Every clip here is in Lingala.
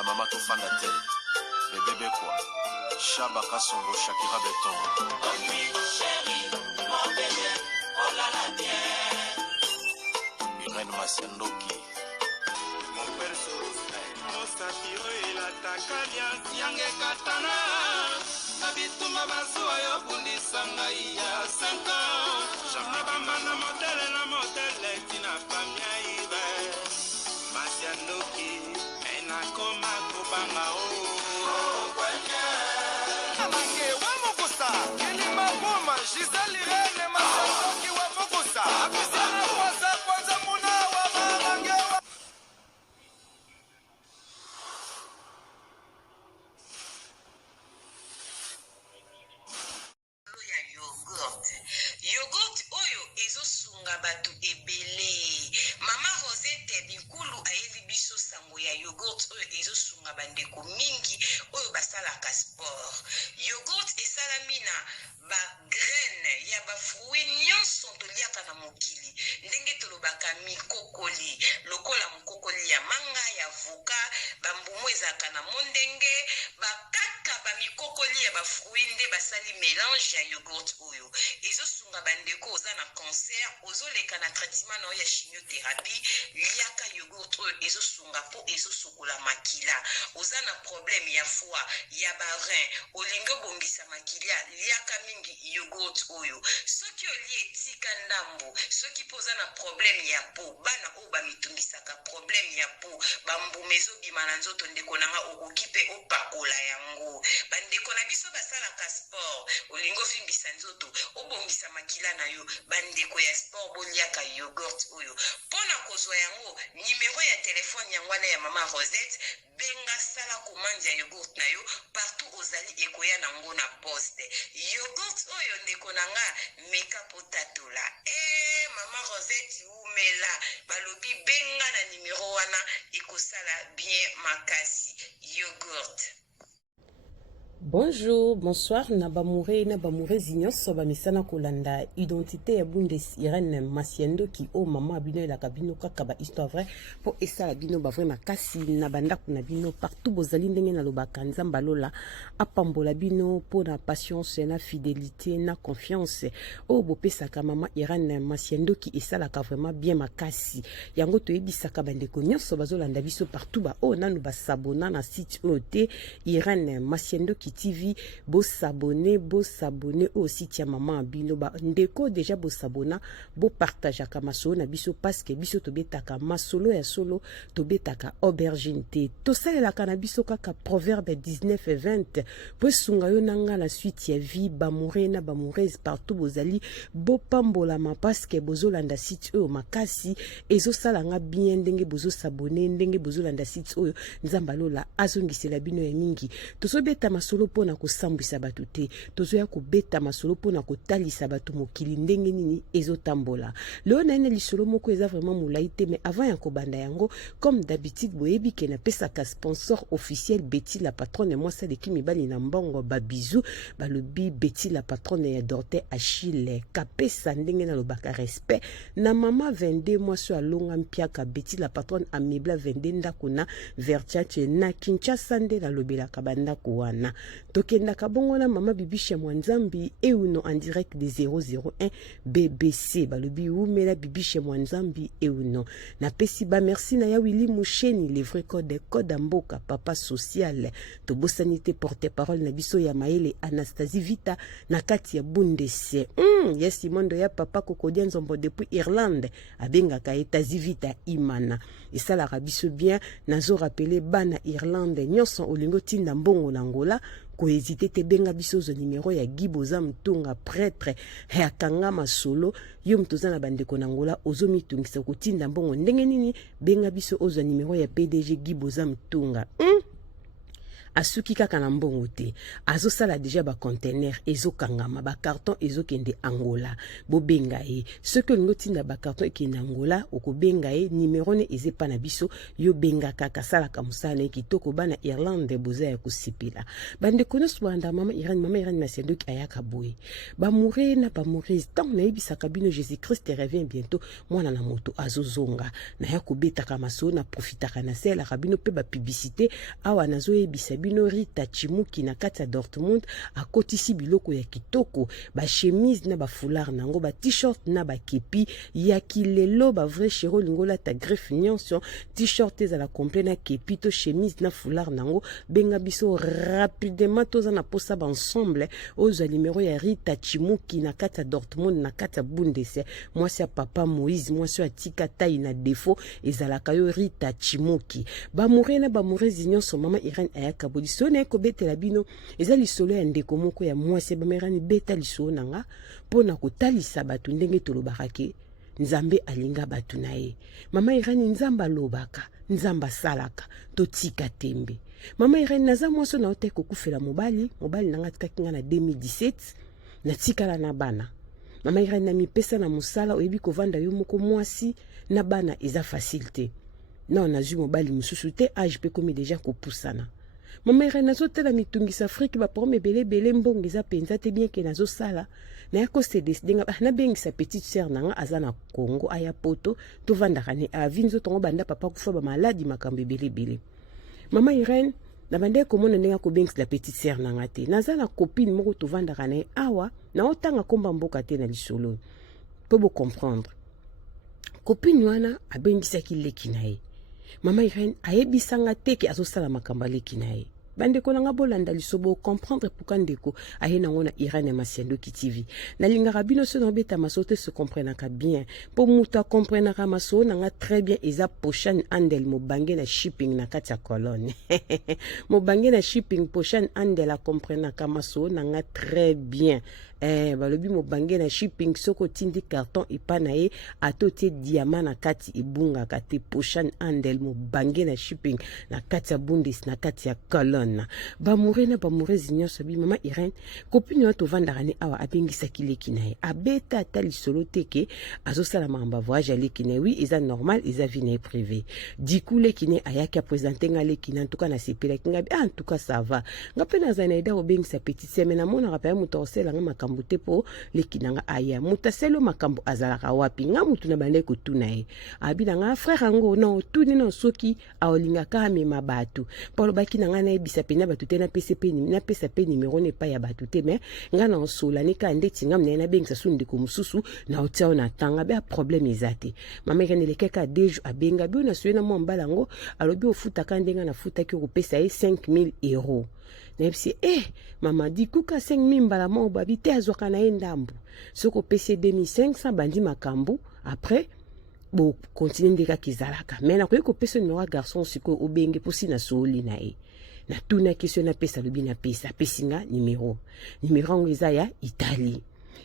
ba mama to fanda te bébé quoi Shaba Kasongo Shakira Beton Irène Masiandoki mon perso Mosatiro ila takalia siange katana Nabituma basua yo bundisa ngai ya 5 ans Jamna bamana modele tina famia ibe Masiandoki ena koma kubanga o Amange wa mokosa Kelima boma Giselle Irene Masiandoki wa mokosa Abisana kwanza muna wa mamange wa Yogurt oyo ezosunga batu ebele. Mama Rosette Bikulu ayebi biso sango ya yogurt oyo ezosunga bandeko mingi oyo basalaka sport. Yogurt esalami na ba graine ya ba fruit nyonso toliaka na mokili. Ndenge tolobaka mikokoli, lokola mokokoli ya manga ya avocat, bambumu ezaka na mondenge, bakaka ba mikokoli ya ba fruit nde basali mélange ya yogurt oyo. Ezosunga bandeko oza na cancer, ozoleka na traitement na ya chimiothérapie, liaka yogurt oyo ezosunga po ezosokola makila. Oza na problème ya foie, ya ba rein, olingo bongisa makila, liaka mingi yogurt oyo. Soki oli etika ndambo, soki poza na problème ya po, bana o ba mitungisaka problème ya po, bambumezo bimana nzoto ndeko nanga okokipe opakola yango. Bandeko na biso basalaka sport, olingo fimbisa nzoto, obongisa makila na yo, bandeko ya sport boliaka yogurt oyo. Pona kozwa yango, numéro ya telefone yangwana ya mama Rosette, benga sala commande ya yogurt na yo, partout ozali ekoya nango na poste. Yogurt oyo ndeko nanga meka potatola. Mama Rosette umela, balobi benga na numéro wana, ekosala bien makasi. Yogurt. Bonjour, bonsoir, Nabamure Zignos, Bamisana Kolanda, identité ya Bundes Irène Masiandoki, oh maman abino la cabino kakaba histoire vrai, pour essa la bino ba vrai makasi, nabanda kuna bino partout bozali ndenge na lobaka nzamba lola, apambola bino pour na patience, na fidélité, na confiance, oh bopesaka maman Irène Masiandoki essa la ka vraiment bien makasi, yango to ebisaka bandeko nyonso bazolanda biso partout ba oh nanu ba sabona na site ote Irène Masiandoki TV, bo s'abonner au site ya maman abino ba ndeko déjà bo s'abona bo partage ka masolo na biso parce que biso to betaka masolo ya solo to betaka aubergine te to salela kana biso kaka proverbe 19 et 20 po sunga yo nanga la suite ya vie ba morena ba mourez partout bozali bo pambola ma parce que bozolanda site o makasi ezo salanga bien ndenge bozo s'abonner ndenge bozolanda site oyo nzamba lola azongisela bino ya mingi to so beta masolo pona kosambwisa bato te tozoya kobeta masolo pona kotalisa bato mokili ndenge nini ezotambola leo na ene lisolo moko eza vraiment molai te mais avant ya kobanda yango comme d'habitude boyebi ke napesaka sponsor officiel Betty la patronne moi saleki mibali na mbongo babizou balobi Betty la patronne ya Dorte Achille kapesa ndenge na lobaka respect na mama 22 mois so alonga mpiaka Betty la patronne amebla 22 ndako na Vertiache na Kinshasa nde la lobelaka bandako wana tokenda kabongola mama bibisha mwanzambi euno en direct de 001 BBC balobi umela bibisha mwanzambi euno na pesi ba merci na ya Willy Musheni le vrai code mboka papa social to bosanité porte-parole na biso ya Maele Anastasie Vita na kati ya Bundese yes mondo ya papa kokodia nzombo depuis Irlande abengaka Etazi Vita imana esala rabiso bien nazo rappeler bana Irlande nyonso olingo tinda mbongo na ngola ko hésiter te benga biso zo numéro ya Giboza Mtunga prêtre ya kangama solo yo mtoza na bandeko na ngola ozomi tungisa kotinda mbongo ndenge nini benga biso ozo numéro ya PDG Giboza Mtunga asuki kaka na mbongo te azosala deja bacontener ezokangama bacarton ezokende Angola bobenga ye soki olingi otinda bacarton ekende Angola okobenga ye nimero ne ezepa na biso yo benga kaka salaka mosala na ye kitoko bana Irlande boza ya kosipela bandeko nyonso banda mama Irene Masiendoki ayaka boye bamure na bamure tant nayebisaka bino Jésus Christ revient bientôt mwana na moto azozonga na ya kobetaka maso na profitaka na selaka bino pe ba publicité awa nazoyebisa bino Rita Chimuki na kati ya Dortmund akotisi biloko ya kitoko ba chemise na ba foulard nango ba t-shirt na ba kepi ya kilelo ba vrai chéro lingola ta greffe nyonso t-shirt ezala complet na kepi to chemise na foulard nango benga biso rapidement toza na posa ba ensemble oza numéro ya Rita Chimuki na kati ya Dortmund na kati ya Bundesliga mwasi ya papa Moïse mwasi ya tika tai na défaut ezalaka yo Rita Chimuki bamure na bamure nyonso mama Irene ayaka boliso na ekobetela bino eza lisolo ya ndeko moko ya mwasi bamerani beta lisolo nanga pona kotalisa bato ndenge tolobaka ke nzambe alinga bato na ye mama Irene nzamba lobaka nzamba salaka totika tembe mama Irene naza mwaso na ote kokufela mobali nanga tikaki nga na 2017 na tikala na bana mama Irene na mipesa na musala oyebi kovanda yo moko mwasi na bana eza facilité non nazwi mobali mususu te age pe komi deja kopusana mama Irene nazotala mitungisa Afrique baprome belebele mbongo eza penza te bien ke nazosala na yako se décide nga nabengisa petite sœur nanga aza na Congo aya poto tovandaka ne avi nzotongo banda papa kufa ba maladi makambo belebele mama Irene na bande komona ndenge kobengisa la petite sœur nanga te naza na copine moko tovandaka na awa na otanga komba mboka te na lisolo po bo comprendre copine wana abengisaki leki na ye mama Irene ayebisanga teke azosala makambo leki na ye bandeko nanga bolanda lisobo comprendre pourquoi ndeko aye nango na Irene Masiendoki TV nalingaka bino so na beta masote se comprenaka bien po muta comprenaka maso nanga très bien eza Pochan Andel mobange na shipping na kati ya colonne mobange na shipping Pochan Andel a comprenaka maso nanga très bien balobi mobange na shipping soko tindi carton ipana ye atote diamant na kati ibunga kati Pochan Andel mobange na shipping na kati ya Bundes na kati ya colonne bamure na bamure nyonso bi mama Irene copine wa tovandaka ne awa abengisaki leki na ye abeta ata lisolo teke azosala makambo voyage leki na ye oui eza normal eza vie na ye privé diku leki ne ayaki apresente nga leki na ntuka na sepelaki nga en tout cas ça va nga mpe naza na eda kobengisa petite seme namonaka mpe ya moto akoselanga makambo te po leki na nga aya moto aselo makambo azalaka wapi nga motu na bande kotuna ye abi na nga frère yango na otuni na soki aolingaka amema bato po alobaki na nga nayebisa pena bato te napesa pe nimero ne pa ya bato te me nga na osola nika ndeti nga mna nabengisa su ndeko mosusu na otiao na tanga be problème eza te mama Irene lekeka dejo abenga bi na suena mo mbala ngo alobi ofutaka ndenga na futaki kopesa ye 5000 euros Nepsi, mama di kuka 5,000 mbala mo babi te azwaka na ye ndambu. Soko pese 2500 bandi makambu, après, bo continue ndeka kizalaka. Mena kwe ko pese numéro garçon siko obenge posi na soli na ye. Na tuna question na pesa lobi na pesa, pesinga numéro. Numéro ngeza ya Italie.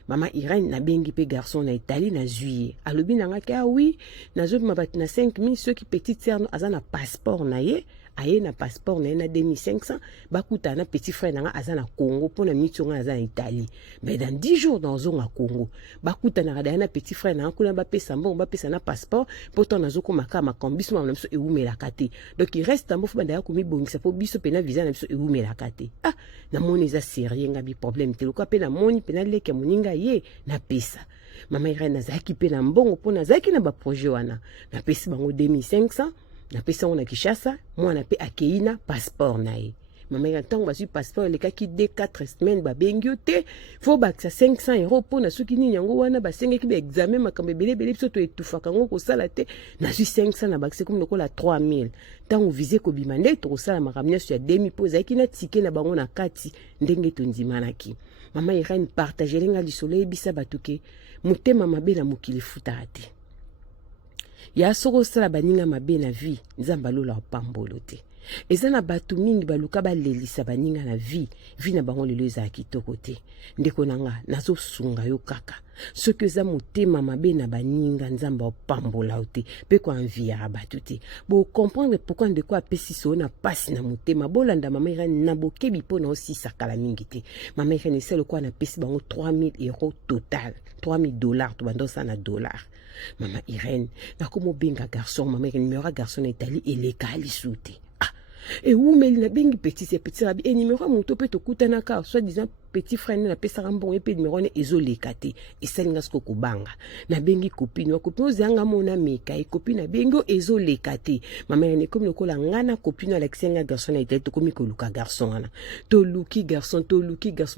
Mama Irene na bengi pe garçon na Italie na juillet. Alobi na ngaki oui, na zo mabati na 5000 ceux qui petite sœur aza na passeport na ye. Aye na passeport na ye na 2500 bakuta na petit frère na aza na Congo pona mitonga aza na Italie. Mais dans 10 jours dans zonga Congo bakuta na na petit frère na kuna ba pesa mbongo ba pesa na passeport pourtant na zoko makama kambiso na biso eumela kate. Donc il reste tambo fu banda ya komi bongisa po biso pena visa na biso eumela kate. Ah na moni za sérieux ngabi problème te loka pe na moni pena leke moninga ye na pesa. Mama Irene zaki pe na mbongo pona zaki na ba projet wana. Na pesa bango 2500 na pesa on a Kishasa, moi on a pe akeina passeport na ye. Mama ya tango basu passeport le kaki de 4 semaines ba bengyo te, faut ba ça 500 € pour na suki ni yango wana ba senge ki ba examen makambe belebele biso to etufaka ngo ko sala te, na su 500 na ba c'est comme lokola 3000. Tango visé ko bimande to ko sala makamnya sur demi pose ki na ticket na bango na kati ndenge to ndimanaki. Mama Irene partager lenga li soleil bisa batuke, mutema mabe na mokili futa ate. Ya soko sala baninga mabe na vie nzamba lola pambolo te eza na bato mingi baluka balelisa baninga na vie na bango lelo eza kitoko te ndeko nanga nazosunga yo kaka soki eza motema mabe na baninga nzambe opambola yo te mpe koanviara bato te bocomprendre pourquoi ndeko apesi so na pasi na motema bolanda mama Irene na bokebi mpo na osisa kala mingi te mama Irene esala kwa na pesi bango 3000 € total $3000 to bandosa na dollar mama Irene nakomo benga garçon mama Irene numéro garçon na Italie eleka alisu te et où mais na bengi petit rabi et numéro moto pe to kutana ka soit disant petit frère na pesa rambon et pe numéro ne ezolekate et salinga sko kubanga na bengi copine wa copine ozanga mona meka et copine na bengo ezolekate mama ne comme lokola ngana copine Alexenga garçon na ite to komi ko luka garçon ana to luki garçon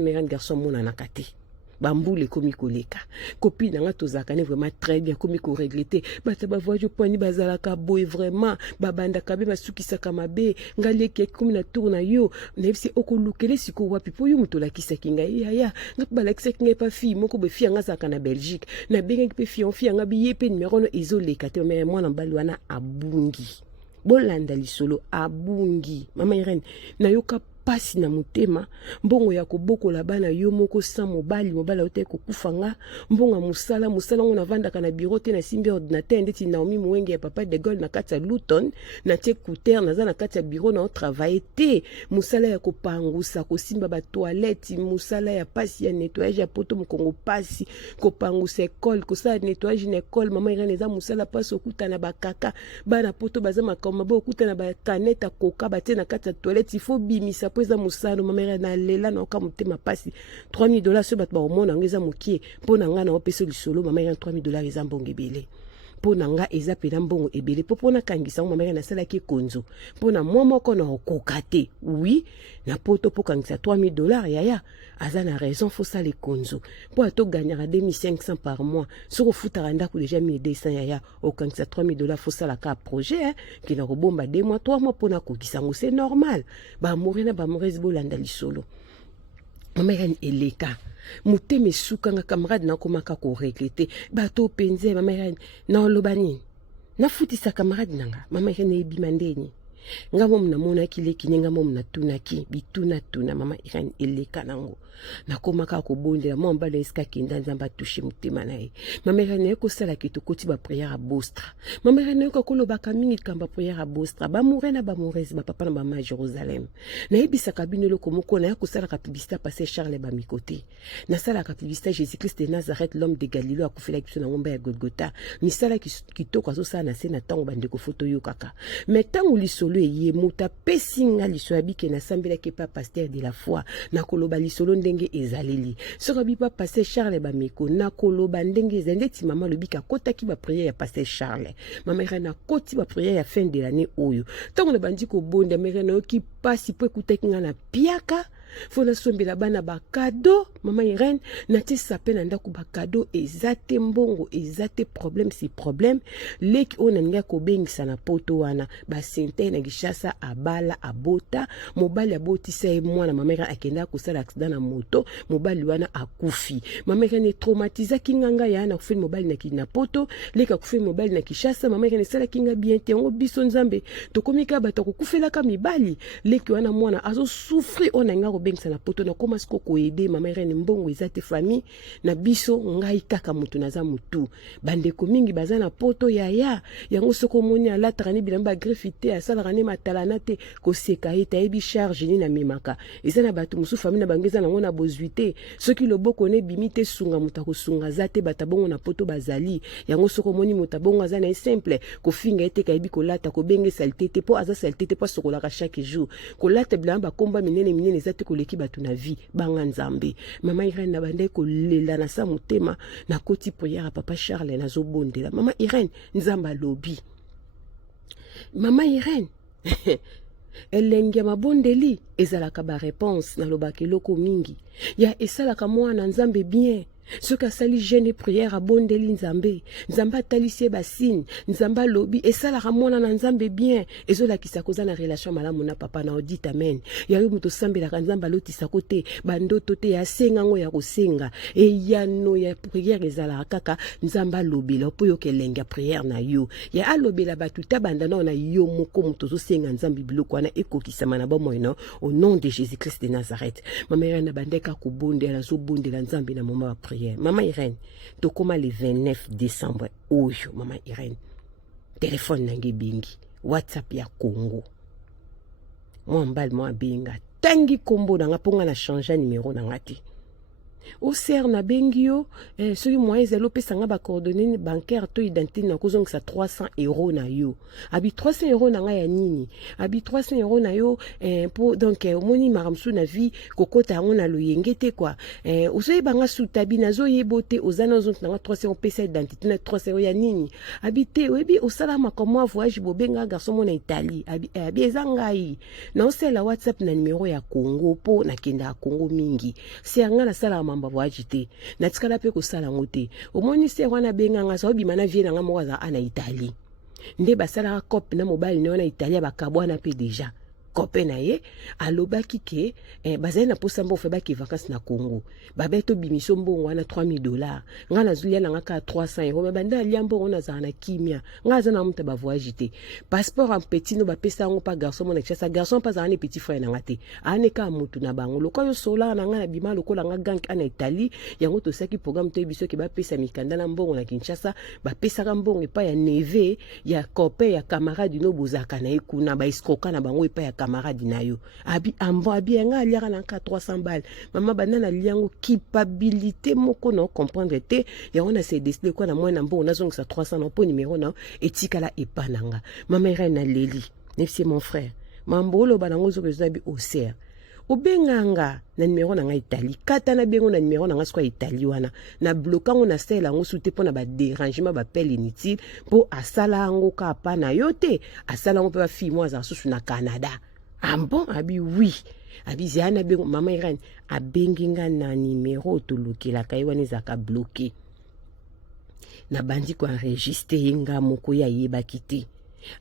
meran garçon mona nakate bambule komi koleka copine nga tozakane vraiment très bien komi ko regretter bata ba voyage point bazalaka boy vraiment babanda kabe basukisa kamabe ngaleke komi na tourna yo nebisi okolukele siko wapi po yo mutola kisaki ngai ya ngapala kisaki ngai pa fille moko be fille nga zaka na Belgique na bengi pe fille nga bi yepe numéro no ezoleka te mais mwana mbali wana abungi bolanda lisolo abungi mama Irene na yoka pasi na motema mbongo ya kobokola bana yo moko sa mobali ote kokufanga mbonga musala ngona vandaka na bureau te na simbi ordinateur ndeti Naomi Muwenge ya papa de Gaulle na kati ya Luton na tie couter na za na kati ya bureau na travailler te musala ya kopangusa kosimba ba toilette musala ya pasi ya nettoyage ya poto mukongo pasi kopangusa école kosala nettoyage na école mama Irene eza musala pasi okuta na bakaka bana poto baza makoma ba okuta na ba canette koka batie na kati ya toilette il faut bimisa po eza musalo mama Irene na lela na oka motema pasi $3000 so bat ba omona ngeza mokie mpo na nga na opesa lisolo mama Irene $3000 eza mbongo ebele mpo na nga eza pena mbongo ebele mpo na kangisa mama Irene nasalaki konzo mpo na mwa moko na okoka te oui na poto mpo kangisa $3000 yaya aza na raison fo sala konzo mpo ato gagnera 2500 par mois soko futaka ndako déjà 1200 yaya okangisa $3000 fo sala ka projet ki na kobomba 2 mois 3 mois mpo na kokisango c'est normal ba amoureux na ba amoureuses bolanda lisolo mama Irene eleka muteme sukanga camarade na komaka ko regretter bato penze mama Irene na olobani na futisa camarade nanga mama Irene ebima ndeni ngamo mna mona kile kinenga mo mna tunaki bituna tuna mama Irene eleka nango na komaka ko bondela mo mbala eska kinda nzamba touche mutema nae mama Irene ko sala kitu koti ba prière à Bostra mama Irene ko kolobaka mingi kamba prière à Bostra ba mouré na ba mauvaise ba papa na mama Jérusalem na ebisa kabine loko moko na ko sala ka publicité passer Charles ba mikoté na sala ka publicité Jésus-Christ de Nazareth l'homme de Galilée a kufela kitu na ngomba ya Golgotha ni sala kitoko azo sala na sena tango bande ko photo yo kaka mais tango lisolo ye muta pesinga lisolo bike na sambela ke pa pasteur de la foi na koloba lisolo ndenge ezaleli soka bipa pasteur Charles ba miko na koloba ndenge ezendeti mama lobika kotaki ba prière ya pasteur Charles mama Irene koti ba prière ya fin de l'année oyo tango na bandi ko bonda mama Irene ki pasi po ekutaki nga na piaka fona sombela bana ba cadeau mama Irene na ti sape na ndako ba cadeau ezate mbongo ezate problème si problème leki ona nga ko bengisa na poto wana ba sente na gishasa abala abota mobali abotisa e mwana mama Irene akenda ko sala accident na moto mobali wana akufi mama Irene traumatiza kinganga ya na kufeli mobali na kina poto leka kufeli mobali na kishasa mama Irene sala kinga bien te ngo biso nzambe to komika bato ko kufela ka mibali leki wana mwana azo souffrir ona nga bengisa na poto na koma siko ko aider mama Irene mbongo ezate famille na biso ngai kaka mutu naza mutu bandeko mingi baza na poto yaya yango soko moni alataka ni bilamba greffité asalaka ne matalana te koseka ete ebi charge ni na memaka eza na bato musu famille na bangeza nango na bozuité soki loboko ne bimite sunga muta ko sunga zate batabongo na poto bazali yango soko moni mutabongo aza na simple ko finga ete kaibi ko lata ko benge saleté te po aza saleté te po sokolaka chaque jour ko lata bilamba komba minene ezate koleki bato na vie banga nzambe mama Irene na bande ko lela na sa motema na koti prière papa Charles na zobondela mama Irene nzamba lobi mama Irene elenge mabondeli ezalaka ba réponse na lobaki loko mingi ya esalaka mwana nzambe bien soki asali jeune prière abondeli nzambe nzambe atalisi basine nzambe alobi esalaka mwana na nzambe bien ezolakisa koza na relation malamu na papa na odit amen yayo moto osambelaka nzambe alotisako te bandoto te yasenga ngo ya kosenga eyano ya prière ezalaka kaka nzambe alobela mpo yoka elenge ya prière na yo ya alobela bato ta bandana na yo moko moto ozosenga nzambe biloko wana ekokisama na bomoi no au nom de Jésus Christ de Nazareth mama Irène na bandeka kobondela azobondela nzambe na moma ba prière mama Irène tokoma le 29 décembre oyo mama Irène téléphone nange bingi WhatsApp ya Congo moi mbal moi binga tangi kombo nanga ponga na changer numéro nanga te au ser na bengio soki moyen ezali opesanga bacoordonnées bancaire to identité na kozongisa 300 € na yo abi 300 € na ngai ya nini abi 300 € na yo po donc omoni makamsu na vie kokota yango na loyenge te kwa ozoyebanga sutabi nazoyeba te ozana ozongi nanga 300 € opesa identité na 300 € ya nini abi te oyebi osalamaka mwa voyage bobenga garçon mo na Italie abi eza ngai na osala WhatsApp na numéro ya Congo po nakenda ya Congo mingi si anga nasala mamba voyage te natikala pe kosala ngo te omoni se wana benganga sa obima na vie nanga moko aza ana Italie nde basalaka cop na mobile ne wana Italie bakabwana pe deja kope na ye alobaki ke bazali na posa mbo fe baki vacances na Congo babeto bimiso mbongo wana $3000 nga nazulia nanga ka 300 € banda liambo ona za na kimia nga za na mta ba voyage te passeport en petit no ba pesa ngo pa garçon mona chasa garçon pa za na petit frère nanga te ane ka mutu na bango lokoyo sola na nga na bima lokola nga gang ana Italie yango to saki programme to biso ke ba pesa mikanda na mbongo na Kinshasa ba pesa ka mbongo epa ya neve ya kope ya camarade no bozaka na ekuna ba escroka na bango epa ya camarade na yo abi ambo abi nga aliaka na ka 300 balles mama banana liango culpabilité moko na comprendre te yango na se décider quoi na mwana mbongo nazongisa 300 na po numéro na etikala epananga mama Irène na leli nefsi mon frère mambolo banango zo bezabi au ser obenganga na numéro na nga Italie kata na bengo na numéro na nga swa Italie wana na blokango na sela ngo sute pona ba dérangement ba appel inutile po asala ngo ka pa na yote asala ngo pe ba fille moi za susu na Canada bon abi oui abi ziana bengo mama Irène abenginga na numéro to lokela kai wana zaka bloqué na bandi ko enregistrer nga moko ya yeba kiti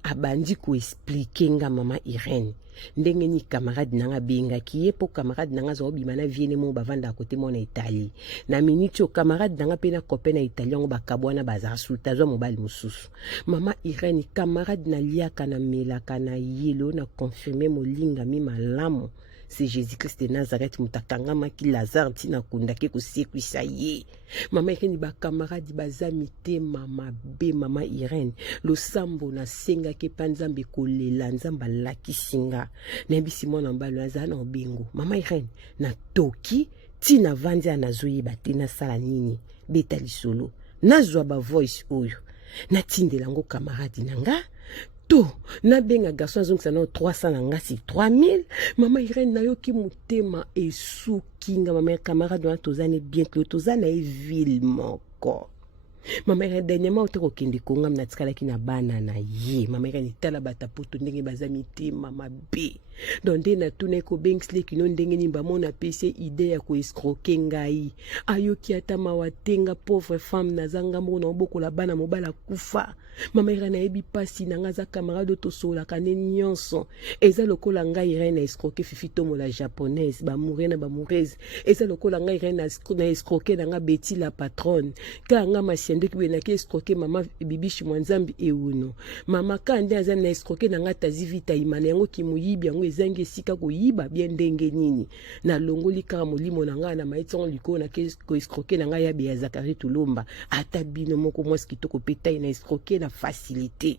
abandi ko expliquer nga mama Irène ndenge ni camarade nanga benga kiye po camarade nanga zo bima na viene mo bavanda côté mo na Italie na minute o camarade nanga pe na copain na italien ngo bakabwana baza suta zo mobali mususu mama Irène camarade na liaka na melaka na yelo na confirmer molinga mi malamu c'est Jésus-Christ de Nazareth mutakanga maki Lazare tina kundake kusekwisa ye mama Irène ba camarade bazami te mama be mama Irène lo sambo na senga ke panzambe kolela nzamba lakisinga na bisi mwana mbalo azana obengo mama Irène na toki tina vandi anazoyi batena sala nini beta lisolo nazwa ba voice oyo na tindela ngo camarade nanga to na benga garçon azongisa na 300 na ngasi 3000 mama Irène na yoki mutema esukinga mama camarade wana tozane bien tozana evile moko mama Irène dernièrement oteko kende konga mna tikalaki na bana na ye mama Irène tala bata poto ndenge bazami te mama be donde na tune ko bengsle kino ndenge nimba mona pese idée ya ko escroquer ngai ayoki ata mawatenga pauvre femme na zanga mona obokola bana mobala kufa mama Irène ebi pasi na ngaza camarade to sola kane nyonso eza lokola ngai Irène escroquer fifito mola japonaise ba mourir na ba moureuse eza lokola ngai Irène na escroquer na nga Betty la patronne ka nga masiende ki bena ki escroquer mama bibishi mwanzambi euno mama kande azana na escroquer na nga tazivita imana yango ki muyibi yango ezangi esika koyiba bien ndenge nini na longoli kaka molimo na nga na maitson liko na ko escroquer na nga ya bia Zakari Tulumba ata bino moko mwasi kitoko petai na escroquer na facilité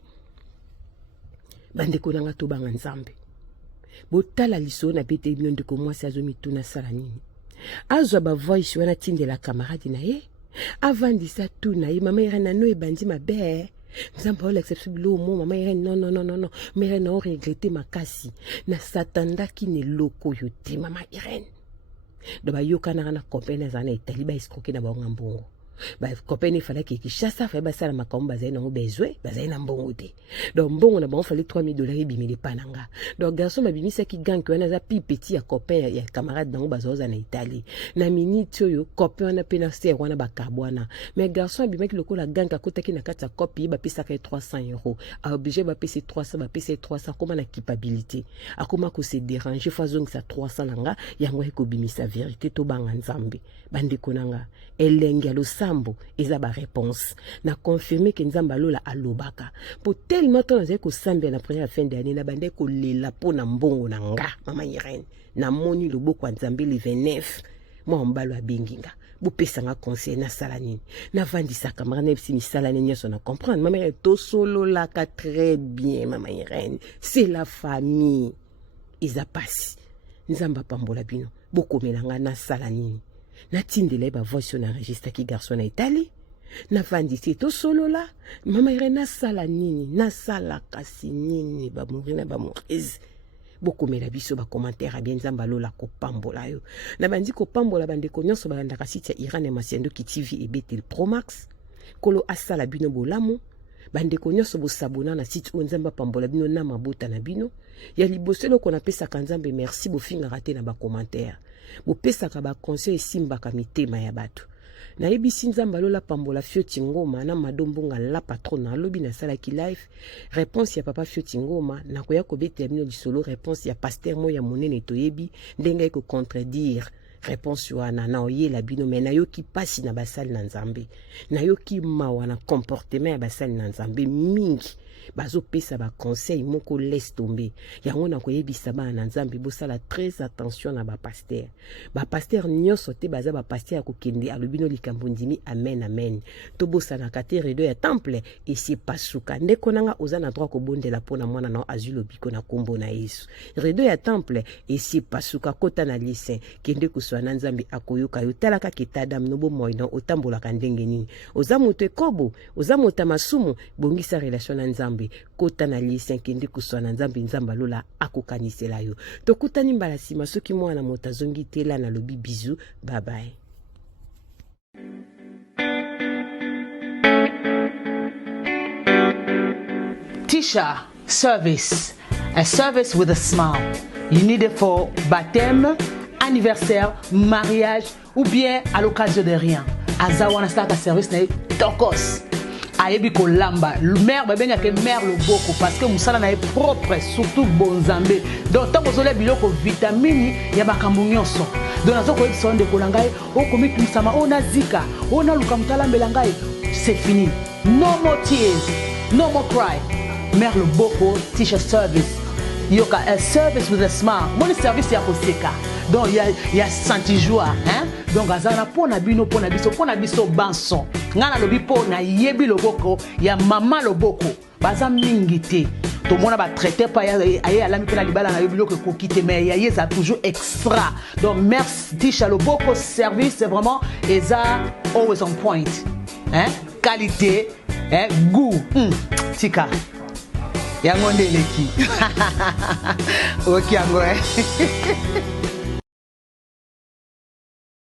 bandeko nanga to banga nzambe botala liso na bete bino ndeko mwasi azomituna sala nini azwa ba voice wana tindela camarade na ye avandisa tu na ye mama Irène no ebandi mabe nzambe ola exception lo mo mama Irène non mais na o regretter makasi na satandaki ne loko yote mama Irène do ba yoka na compagnie za na Italie ba escroquer na ba ngambongo ba copain il fallait qu'il chasse ça fait ba ça la makambo bazai na besoin bazai na mbongo te donc mbongo na bon fallait $3000 bimile pananga donc garçon ma bimisa ki gang ko na za pi petit ya copain ya camarade nango bazoza na Italie na minute yo copain na pena ser wana ba kabwana mais garçon abimaki lokola gang akotaki na kati ya copie ba pesa ka €300 a obligé ba pesa 300 ba pesa 300 comme na culpabilité akoma ko se déranger fazong sa 300 langa yango ko bimisa vérité to banga nzambe bandi konanga elengi lo sambo eza ba réponse na confirmer que nzamba lola alobaka pour tellement temps na ko sambia na première fin d'année na bande ko lela pona mbongo na nga mama Irene na moni loboko nzambe le 29 moi mbalo abenginga bopesa nga conseil na sala nini na vandisa kamara na bisi misala nini so na comprendre mama Irene to solo la ka très bien mama Irene c'est la famille eza pasi nzamba pambola bino bokomelanga na sala nini na tindele ba voice na registre ki garçon na Italie na vandisi to solo la mama Irene na sala nini na sala kasi nini ba mourir na ba mourir bokomela biso ba commentaire bien nzamba lola ko pambola yo na bandi ko pambola bande ko nyonso ba ndaka site ya Iran et Masiendo ki TV et Betel Pro Max kolo asala bino bolamu bande ko nyonso bo sabona na site onzamba pambola bino na mabota na bino ya liboselo ko na pesa kanzambe merci bo finga raté na ba commentaire bo pesa ka ba conseil simba ka mitema ya bato na ebisi nzamba lola pambola Fioti Ngoma na madombonga la patron na lobi na sala ki live réponse ya papa Fioti Ngoma na koya ko bete bino lisolo réponse ya pasteur mo ya monene toyebi ndenga ko contredire réponse wana na oyela bino mena yo ki pasi na basali na nzambe na yo ki mawa na comportement ya basali na nzambe mingi bazo pesa ba conseil moko laisse tomber yango na koyebisa ba na nzambe bosala très attention na ba pasteur nyonso te baza ba pasteur ko kende alobino likambo ndimi amen amen to bosana kate redo ya temple esi pasuka ndeko nanga oza na droit ko bondela pona mwana na azulo biko na kombo na Yesu redo ya temple esi pasuka kota na lycée kende kuswa na nzambe akoyoka yo talaka kitadam nobo moino otambola ka ndenge nini oza moto ekobo oza mota masumu bongisa relation na nzambe kota na lycée kende kuswa na nzambe nzamba lola akokanisela yo tokutani mbala sima soki mwana mota zongi tela na lobi bisou bye bye. Tisha service, a service with a smile. You need it for baptême, anniversaire, mariage ou bien à l'occasion de rien. Azawana start a service na tokos. Ayebi ko lamba mère benga ke mère le boko parce que musala na propre surtout bonzambe donc tant que biloko vitamine ya makambo nyonso donc nazo ko sonde ko langai o komi kusama ona zika ona luka mutala mbelangai c'est fini no more tears no more cry mère le boko Tisha service yoka a service with a smile mon service ya koseka donc il y a senti joie hein donc azana pona bino pona biso banson ngana lobi pona yebi loboko ya mama loboko baza mingi te to mona ba traiter pa aye alami pena libala na yebi loko kokite mais ya ça toujours extra donc merci Tisha loboko service c'est vraiment eza always on point hein qualité hein goût tika yango ndeleki OK yango